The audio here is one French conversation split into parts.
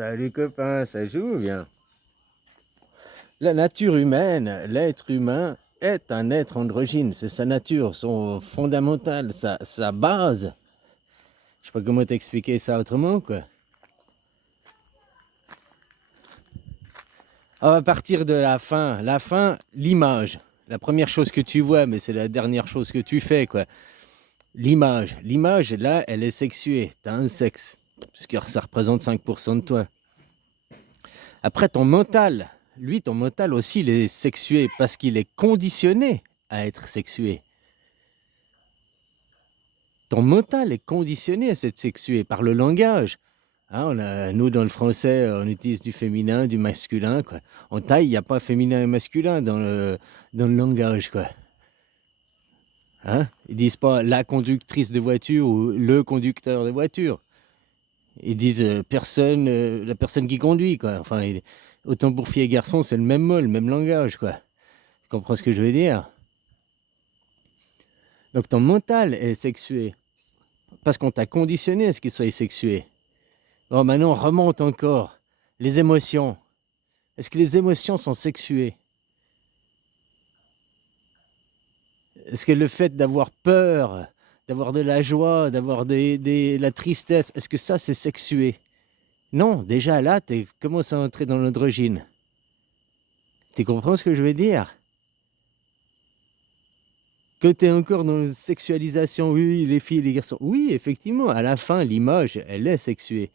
Salut copain, ça joue bien. La nature humaine, l'être humain est un être androgyne, c'est sa nature, son fondamental, sa base. Je sais pas comment t'expliquer ça autrement quoi. À partir de la fin, l'image. La première chose que tu vois, mais c'est la dernière chose que tu fais quoi. L'image là, elle est sexuée, t'as un sexe, parce que ça représente 5% de toi. Après, ton mental aussi, il est sexué parce qu'il est conditionné à être sexué. Ton mental est conditionné à être sexué par le langage. Hein, nous, dans le français, on utilise du féminin, du masculin. Quoi. En thaï, il n'y a pas féminin et masculin dans le langage. Quoi. Hein, ils disent pas la conductrice de voiture ou le conducteur de voiture. Ils disent la personne qui conduit. Quoi. Enfin, autant pour filles et garçons, c'est le même mot, le même langage. Quoi. Tu comprends ce que je veux dire? Donc ton mental est sexué parce qu'on t'a conditionné à ce qu'il soit sexué. Bon, maintenant, on remonte encore. Les émotions. Est-ce que les émotions sont sexuées? Est-ce que le fait d'avoir peur, d'avoir de la joie, d'avoir la tristesse, est-ce que ça, c'est sexué? Non, déjà là, tu commences à entrer dans l'androgyne. Tu comprends ce que je veux dire? Que tu es encore dans la sexualisation, oui, les filles et les garçons. Oui, effectivement, à la fin, l'image, elle est sexuée.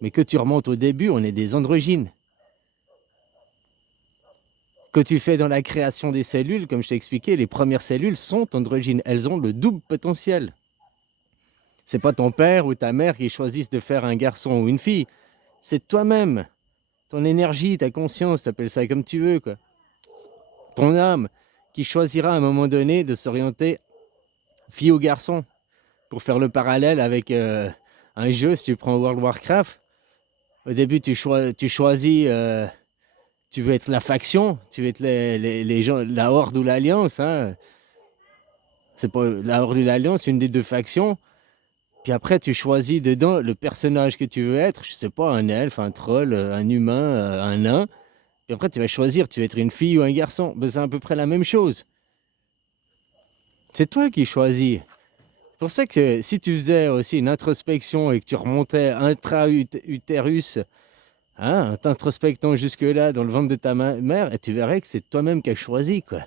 Mais que tu remontes au début, on est des androgynes. Que tu fais dans la création des cellules, comme je t'ai expliqué, les premières cellules sont androgynes. Elles ont le double potentiel. C'est pas ton père ou ta mère qui choisissent de faire un garçon ou une fille. C'est toi-même. Ton énergie, ta conscience, t'appelles ça comme tu veux, quoi. Ton âme qui choisira à un moment donné de s'orienter fille ou garçon. Pour faire le parallèle avec un jeu, si tu prends World of Warcraft, au début tu choisis, tu veux être la faction, tu veux être les gens, la Horde ou l'Alliance. Hein. C'est pas la Horde ou l'Alliance, une des deux factions. Puis après, tu choisis dedans le personnage que tu veux être. Je sais pas, un elfe, un troll, un humain, un nain. Puis après, tu vas choisir, tu veux être une fille ou un garçon. Ben, c'est à peu près la même chose. C'est toi qui choisis. C'est pour ça que si tu faisais aussi une introspection et que tu remontais intra-utérus, hein, en t'introspectant jusque-là dans le ventre de ta mère, et tu verrais que c'est toi-même qui as choisi, quoi.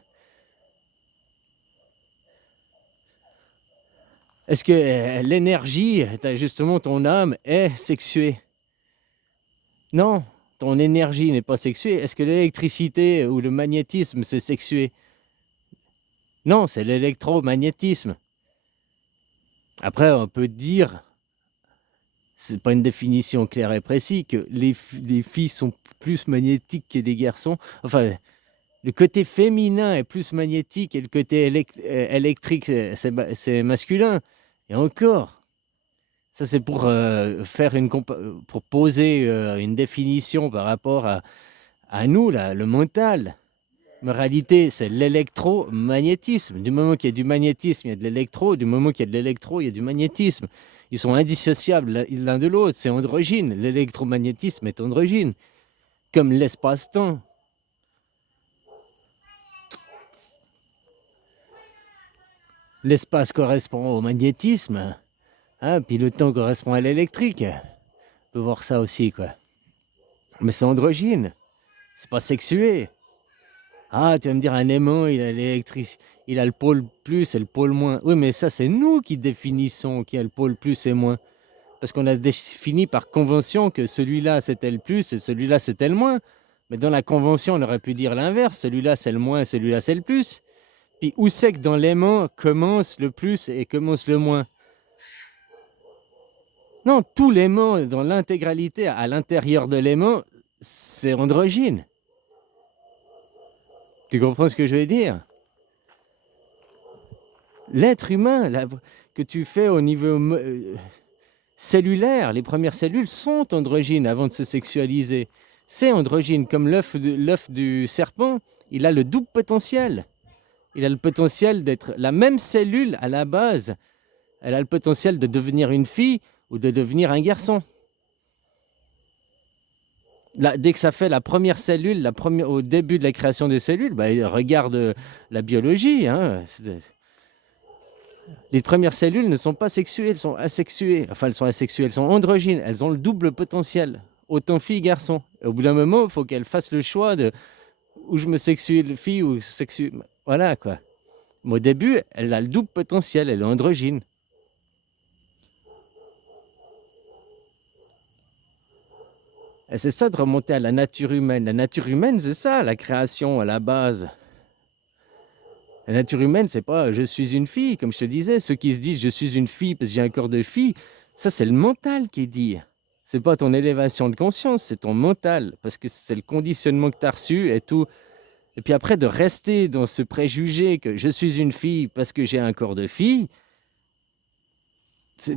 Est-ce que l'énergie, justement ton âme, est sexuée? Non, ton énergie n'est pas sexuée. Est-ce que l'électricité ou le magnétisme, c'est sexué? Non, c'est l'électromagnétisme. Après, on peut dire, c'est pas une définition claire et précise, que les filles sont plus magnétiques que des garçons. Enfin, le côté féminin est plus magnétique et le côté électrique, c'est masculin. Et encore, ça c'est pour pour poser une définition par rapport à nous, là, le mental. Mais en réalité, c'est l'électromagnétisme. Du moment qu'il y a du magnétisme, il y a de l'électro. Du moment qu'il y a de l'électro, il y a du magnétisme. Ils sont indissociables l'un de l'autre. C'est androgyne. L'électromagnétisme est androgyne. Comme l'espace-temps. L'espace correspond au magnétisme. Hein, puis le temps correspond à l'électrique. On peut voir ça aussi, quoi. Mais c'est androgyne. C'est pas sexué. Ah, tu vas me dire, un aimant, il a l'électricité, il a le pôle plus et le pôle moins. Oui, mais ça, c'est nous qui définissons qui a le pôle plus et moins. Parce qu'on a défini par convention que celui-là, c'était le plus et celui-là, c'était le moins. Mais dans la convention, on aurait pu dire l'inverse. Celui-là, c'est le moins et celui-là, c'est le plus. Puis où c'est que dans l'aimant commence le plus et commence le moins? Non, tout l'aimant, dans l'intégralité, à l'intérieur de l'aimant, c'est androgyne. Tu comprends ce que je veux dire? L'être humain que tu fais au niveau cellulaire, les premières cellules sont androgynes avant de se sexualiser. C'est androgyne, comme l'œuf du serpent, il a le double potentiel. Il a le potentiel d'être la même cellule à la base. Elle a le potentiel de devenir une fille ou de devenir un garçon. Dès que ça fait la première cellule, au début de la création des cellules, regarde la biologie. Hein. Les premières cellules ne sont pas sexuées, elles sont asexuées. Enfin, elles sont asexuées, elles sont androgynes, elles ont le double potentiel, autant filles garçons. Et au bout d'un moment, il faut qu'elles fassent le choix de où je me sexue fille ou sexue. Voilà quoi. Mais au début, elle a le double potentiel, elle est androgyne. Et c'est ça de remonter à la nature humaine. La nature humaine, c'est ça, la création à la base. La nature humaine, c'est pas je suis une fille, comme je te disais. Ceux qui se disent je suis une fille parce que j'ai un corps de fille, ça c'est le mental qui dit. C'est pas ton élévation de conscience, c'est ton mental, parce que c'est le conditionnement que tu as reçu et tout. Et puis après, de rester dans ce préjugé que je suis une fille parce que j'ai un corps de fille,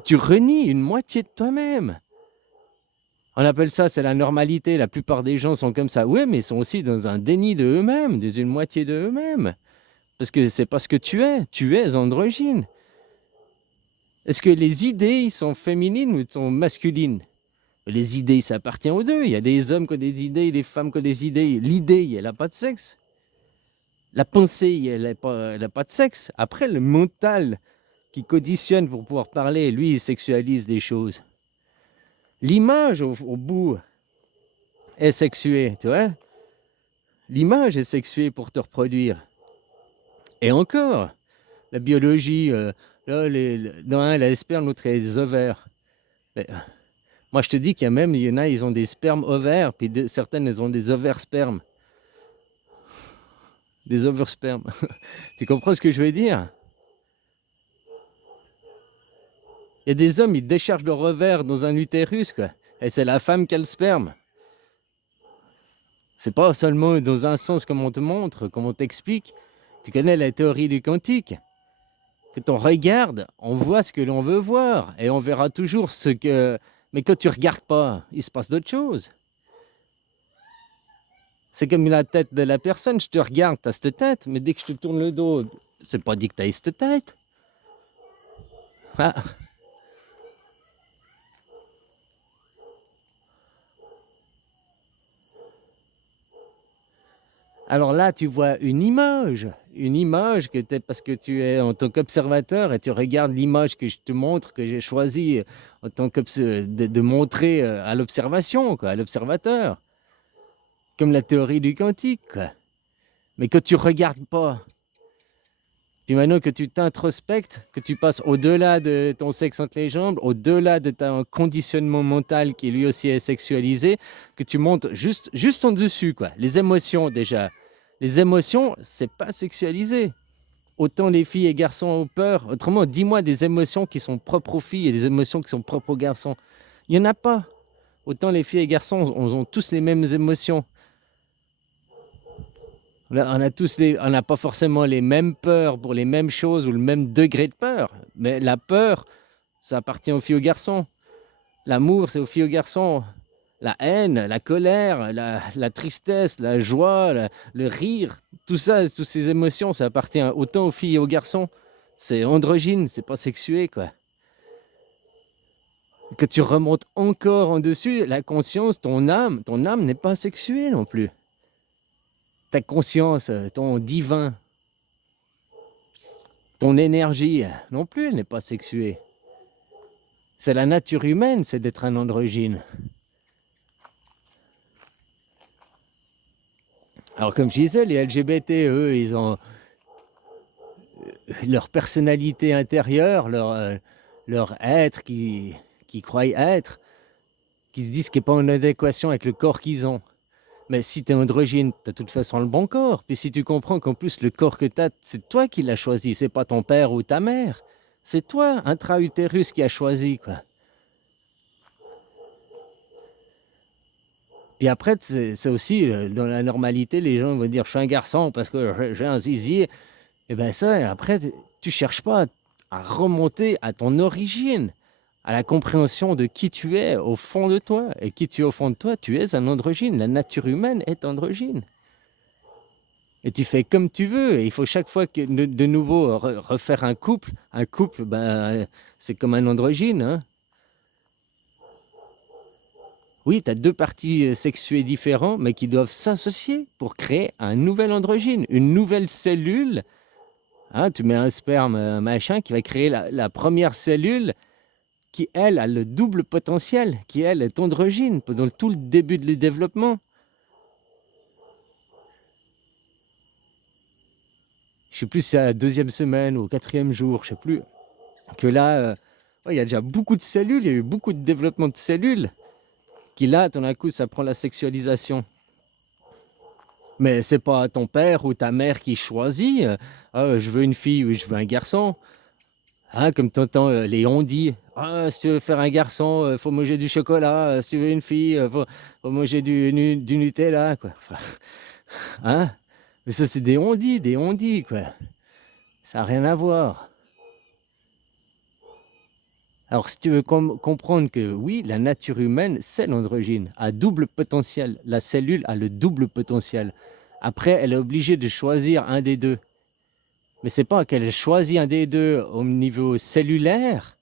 tu renies une moitié de toi-même. On appelle ça, c'est la normalité. La plupart des gens sont comme ça. Oui, mais ils sont aussi dans un déni de eux-mêmes, dans une moitié de eux-mêmes. Parce que c'est pas ce que tu es androgyne. Est-ce que les idées sont féminines ou sont masculines? Les idées, ça appartient aux deux. Il y a des hommes qui ont des idées et des femmes qui ont des idées. L'idée, elle n'a pas de sexe. La pensée, elle n'a pas de sexe. Après, le mental qui conditionne pour pouvoir parler, lui, il sexualise les choses. L'image, au bout, est sexuée, tu vois. L'image est sexuée pour te reproduire. Et encore, la biologie, là, dans un, la sperme, l'autre, il y a les ovaires. Mais, moi, je te dis qu'il y en a, ils ont des spermes ovaires, puis certaines, elles ont des ovaires spermes. Des ovaires spermes. Tu comprends ce que je veux dire? Il y a des hommes, ils déchargent leur ovaire dans un utérus, quoi. Et c'est la femme qui a le sperme. C'est pas seulement dans un sens comme on te montre, comme on t'explique. Tu connais la théorie du quantique. Quand on regarde, on voit ce que l'on veut voir. Et on verra toujours ce que... Mais quand tu regardes pas, il se passe d'autres choses. C'est comme la tête de la personne. Je te regarde, tu as cette tête. Mais dès que je te tourne le dos, c'est pas dit que tu as cette tête. Ah. Alors là, tu vois une image que parce que tu es en tant qu'observateur et tu regardes l'image que je te montre, que j'ai choisi en tant que de montrer à l'observation, quoi, à l'observateur, comme la théorie du quantique, quoi. Mais que tu regardes pas, puis maintenant que tu t'introspectes, que tu passes au-delà de ton sexe entre les jambes, au-delà de ton conditionnement mental qui lui aussi est sexualisé, que tu montes juste en dessus, quoi. Les émotions déjà. Les émotions, c'est pas sexualisé. Autant les filles et garçons ont peur. Autrement, dis-moi des émotions qui sont propres aux filles et des émotions qui sont propres aux garçons. Il n'y en a pas. Autant les filles et garçons ont tous les mêmes émotions. On n'a pas forcément les mêmes peurs pour les mêmes choses ou le même degré de peur. Mais la peur, ça appartient aux filles et aux garçons. L'amour, c'est aux filles et aux garçons. La haine, la colère, la tristesse, la joie, le rire, tout ça, toutes ces émotions, ça appartient autant aux filles et aux garçons. C'est androgyne, c'est pas sexué, quoi. Que tu remontes encore en dessus, la conscience, ton âme n'est pas sexuée non plus. Ta conscience, ton divin, ton énergie, non plus, elle n'est pas sexuée. C'est la nature humaine, c'est d'être un androgyne. Alors comme je disais, les LGBT, eux, ils ont leur personnalité intérieure, leur être qui croient être, qui se disent qu'il n'est pas en adéquation avec le corps qu'ils ont. Mais si tu es androgyne, tu as de toute façon le bon corps. Puis si tu comprends qu'en plus le corps que tu as, c'est toi qui l'as choisi, c'est pas ton père ou ta mère. C'est toi, intra-utérus, qui a choisi, quoi. Puis après, c'est aussi, dans la normalité, les gens vont dire « je suis un garçon parce que j'ai un zizi ». Et bien ça, après, tu cherches pas à remonter à ton origine, à la compréhension de qui tu es au fond de toi. Et qui tu es au fond de toi, tu es un androgyne. La nature humaine est androgyne. Et tu fais comme tu veux. Et il faut chaque fois que de nouveau refaire un couple, c'est comme un androgyne, hein. Oui, tu as deux parties sexuées différentes, mais qui doivent s'associer pour créer un nouvel androgyne, une nouvelle cellule. Hein, tu mets un sperme, machin, qui va créer la première cellule qui, elle, a le double potentiel, qui, elle, est androgyne pendant tout le début du développement. Je sais plus si c'est à la deuxième semaine ou au quatrième jour, je sais plus. Que là, ouais, il y a déjà beaucoup de cellules, il y a eu beaucoup de développement de cellules, qui là, tout d'un coup, ça prend la sexualisation. Mais c'est pas ton père ou ta mère qui choisit, ah, je veux une fille ou je veux un garçon. Hein, comme t'entends les on-dit, ah, si tu veux faire un garçon, faut manger du chocolat, si tu veux une fille, faut manger du Nutella, quoi. Enfin, hein? Mais ça, c'est des on-dit, quoi. Ça n'a rien à voir. Alors, si tu veux comprendre que oui, la nature humaine, c'est l'androgyne, à double potentiel. La cellule a le double potentiel. Après, elle est obligée de choisir un des deux. Mais c'est pas qu'elle choisit un des deux au niveau cellulaire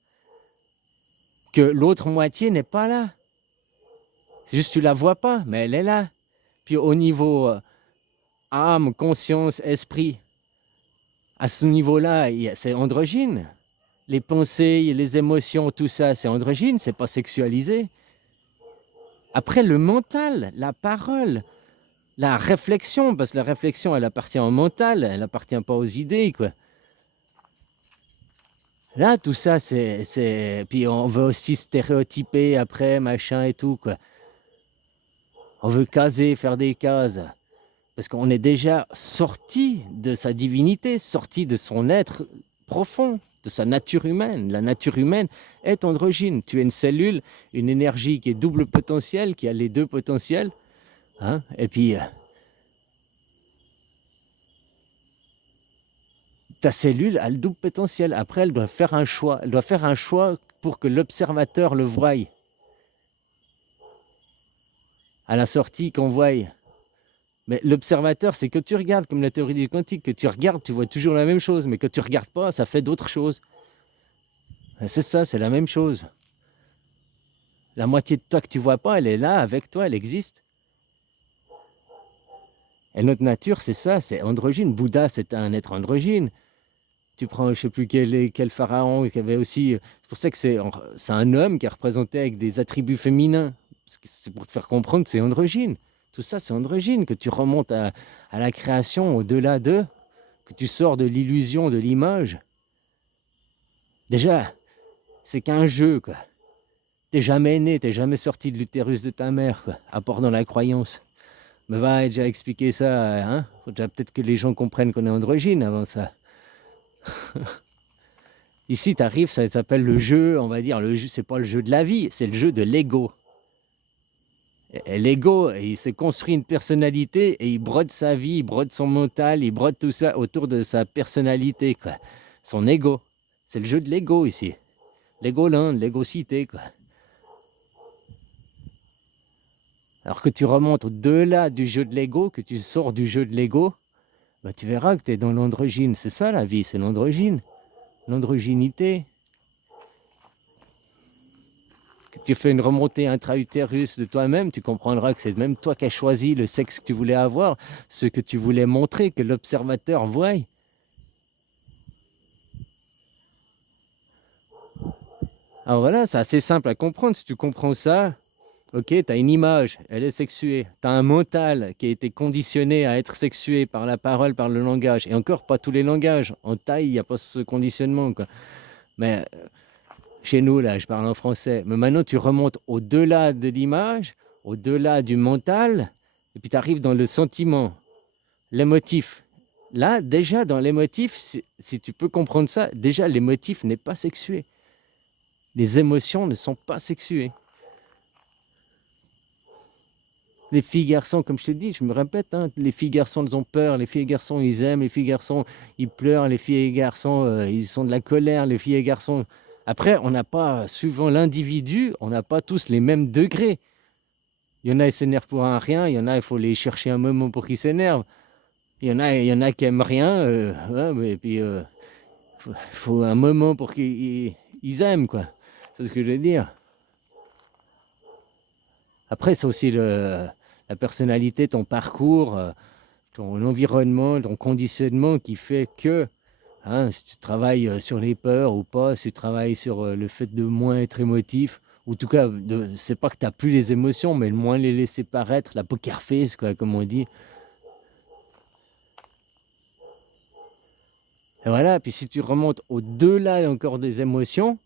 que l'autre moitié n'est pas là. C'est juste que tu la vois pas, mais elle est là. Puis au niveau âme, conscience, esprit, à ce niveau-là, c'est androgyne. Les pensées, les émotions, tout ça, c'est androgyne, c'est pas sexualisé. Après, le mental, la parole, la réflexion, parce que la réflexion, elle appartient au mental, elle appartient pas aux idées, quoi. Là, tout ça, c'est... Puis on veut aussi stéréotyper après, machin et tout, quoi. On veut caser, faire des cases. Parce qu'on est déjà sorti de sa divinité, sorti de son être profond, de sa nature humaine. La nature humaine est androgyne. Tu es une cellule, une énergie qui est double potentiel, qui a les deux potentiels. Hein, et puis, ta cellule a le double potentiel. Après, elle doit faire un choix. Elle doit faire un choix pour que l'observateur le voie. À la sortie, qu'on voie. Mais l'observateur, c'est que tu regardes, comme la théorie du quantique, que tu regardes, tu vois toujours la même chose, mais que tu ne regardes pas, ça fait d'autres choses. C'est ça, c'est la même chose. La moitié de toi que tu ne vois pas, elle est là, avec toi, elle existe. Et notre nature, c'est ça, c'est androgyne. Bouddha, c'est un être androgyne. Tu prends, je ne sais plus quel pharaon qui avait aussi... C'est pour ça que c'est un homme qui est représenté avec des attributs féminins. C'est pour te faire comprendre que c'est androgyne. Tout ça, c'est androgyne, que tu remontes à la création, au-delà d'eux, que tu sors de l'illusion, de l'image. Déjà, c'est qu'un jeu, quoi. T'es jamais né, t'es jamais sorti de l'utérus de ta mère, quoi, à part dans la croyance. Mais va déjà expliquer ça, hein. Faut déjà peut-être que les gens comprennent qu'on est androgyne avant ça. Ici, t'arrives, ça s'appelle le jeu, on va dire, le jeu, c'est pas le jeu de la vie, c'est le jeu de l'ego. Et l'ego, il se construit une personnalité et il brode sa vie, il brode son mental, il brode tout ça autour de sa personnalité, quoi. Son ego. C'est le jeu de l'ego ici. L'égoland, l'égocité, quoi. Alors que tu remontes au-delà du jeu de l'ego, que tu sors du jeu de l'ego, bah tu verras que tu es dans l'androgyne. C'est ça la vie, c'est l'androgyne. L'androgynité. Que tu fais une remontée intra-utérus de toi-même, tu comprendras que c'est même toi qui as choisi le sexe que tu voulais avoir, ce que tu voulais montrer, que l'observateur voie. Alors voilà, c'est assez simple à comprendre. Si tu comprends ça, ok, tu as une image, elle est sexuée. Tu as un mental qui a été conditionné à être sexué par la parole, par le langage. Et encore, pas tous les langages. En Thaï, il n'y a pas ce conditionnement, quoi. Mais chez nous, là, je parle en français. Mais maintenant, tu remontes au-delà de l'image, au-delà du mental, et puis tu arrives dans le sentiment, l'émotif. Là, déjà, dans l'émotif, si tu peux comprendre ça, déjà, l'émotif n'est pas sexué. Les émotions ne sont pas sexuées. Les filles garçons, comme je te dis, je me répète, hein, les filles garçons, elles ont peur, les filles et garçons, ils aiment, les filles et garçons, ils pleurent, les filles et garçons, ils sont de la colère, les filles et garçons. Après, on n'a pas, suivant l'individu, on n'a pas tous les mêmes degrés. Il y en a, ils s'énervent pour un rien, il y en a, il faut les chercher un moment pour qu'ils s'énervent. Il y en a qui aiment rien, ouais, mais puis faut un moment pour qu'ils aiment, quoi. C'est ce que je veux dire. Après, c'est aussi la personnalité, ton parcours, ton environnement, ton conditionnement qui fait que, hein, si tu travailles sur les peurs ou pas, si tu travailles sur le fait de moins être émotif, ou en tout cas, c'est pas que tu n'as plus les émotions, mais le moins les laisser paraître, la poker face, quoi, comme on dit. Et voilà, puis si tu remontes au-delà encore des émotions,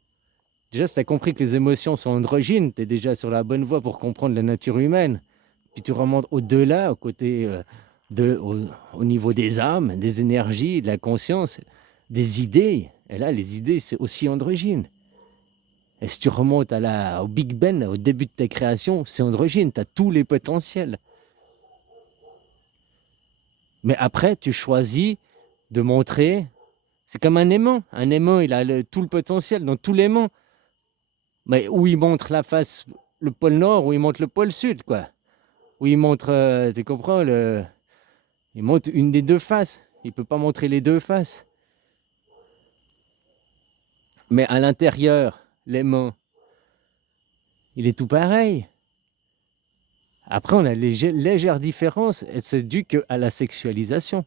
déjà, si tu as compris que les émotions sont androgynes, tu es déjà sur la bonne voie pour comprendre la nature humaine. Puis tu remontes au-delà, au côté au niveau des âmes, des énergies, de la conscience, des idées. Et là, les idées, c'est aussi androgyne. Et si tu remontes au Big Bang, au début de ta création, c'est androgyne, tu as tous les potentiels. Mais après, tu choisis de montrer, c'est comme un aimant. Un aimant, il a tout le potentiel dans tout l'aimant. Mais où il montre la face, le pôle nord, où il montre le pôle sud, quoi. Où il montre, tu comprends, il montre une des deux faces. Il ne peut pas montrer les deux faces. Mais à l'intérieur, l'aimant, il est tout pareil. Après, on a légère différence, et c'est dû qu'à la sexualisation.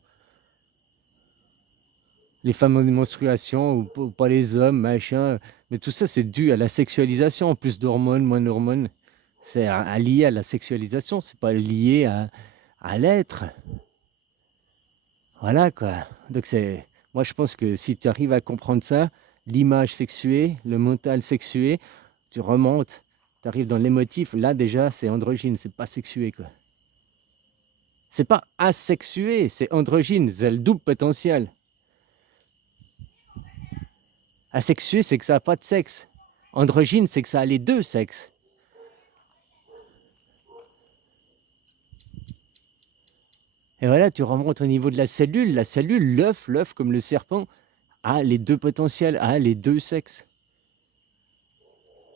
Les femmes en menstruation, ou pas les hommes, machin. Mais tout ça, c'est dû à la sexualisation. Plus d'hormones, moins d'hormones. C'est lié à la sexualisation, c'est pas lié à l'être. Voilà, quoi. Donc moi, je pense que si tu arrives à comprendre ça, l'image sexuée, le mental sexué, tu remontes, tu arrives dans l'émotif, là déjà, c'est androgyne, c'est pas sexué, quoi. C'est pas asexué, c'est androgyne, c'est le double potentiel. Asexué, c'est que ça n'a pas de sexe. Androgyne, c'est que ça a les deux sexes. Et voilà, tu remontes au niveau de la cellule, l'œuf comme le serpent, a les deux potentiels, a les deux sexes.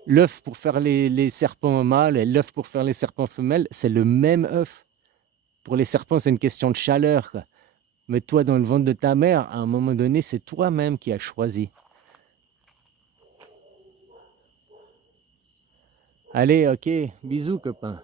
L'œuf pour faire les serpents mâles et l'œuf pour faire les serpents femelles, c'est le même œuf. Pour les serpents, c'est une question de chaleur, quoi. Mais toi, dans le ventre de ta mère, à un moment donné, c'est toi-même qui as choisi. Allez, ok, bisous, copain.